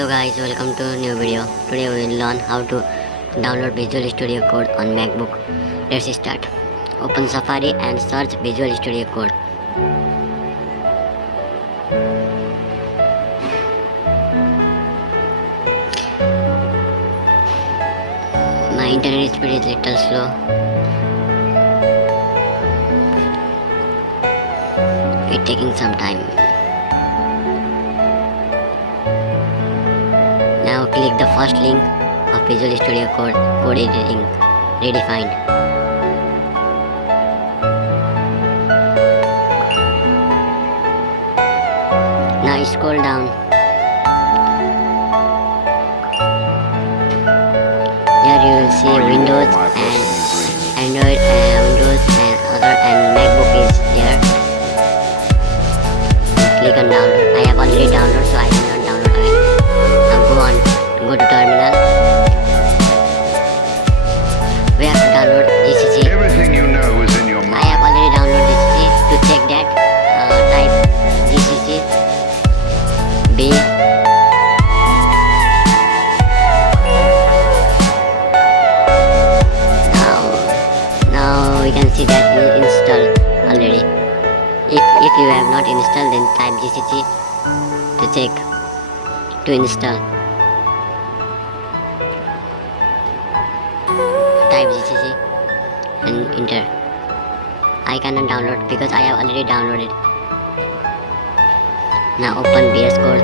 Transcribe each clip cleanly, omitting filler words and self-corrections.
Hello guys, welcome to a new video. Today we will learn how to download Visual Studio Code on MacBook. Let's start. Open Safari and search Visual Studio Code. My internet speed is little slow. It's taking some time. Now click the first link of Visual Studio Code editing redefined. Now scroll down. Here you will see Windows and Android and Windows and other and MacBook is here. Click on download. I have already downloaded, so I will not download again. Go to terminal. We have to download GCC. Everything you know is in your mind. I have already downloaded GCC. To check that, type GCC B. Now we can see that it installed already. If you have not installed, then type GCC to check to install. Type GCC and enter. I cannot download because I have already downloaded. Now open Vscode.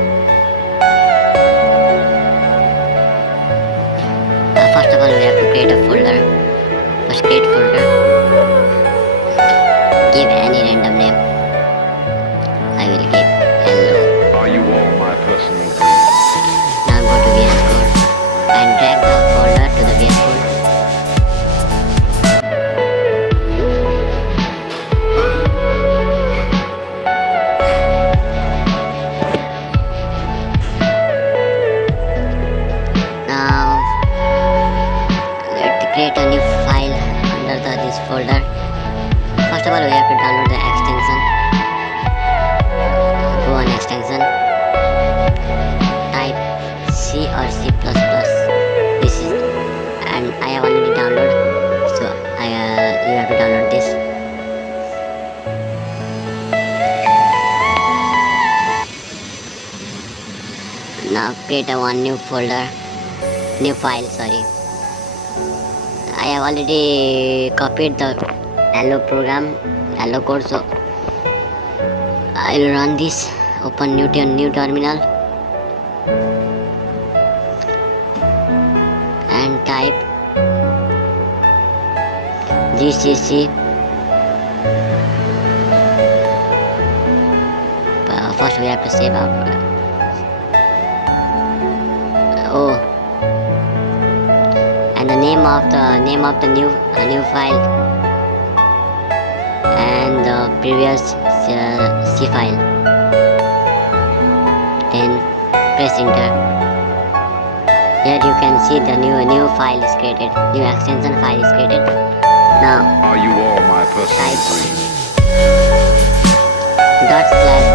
First of all, we have to create a folder. First create folder. Give any random name. I will give hello. Are you all my personal dreams? Now go to Vscode and drag the folder to the Vscode. Now let's create a new file under this folder. First of all, we have to download the extension. Go on extension. Type C or C++. This is, and I have already downloaded, so you have to download this. Now create a one new folder, new file. Sorry, I have already copied the hello program, hello code, so I will run this. Open new terminal and type GCC. First we have to save our program. And the name of the new file and the previous C file. Then press enter. Here you can see the new file is created. New extension file is created. Now Are you all my personal type dreams? //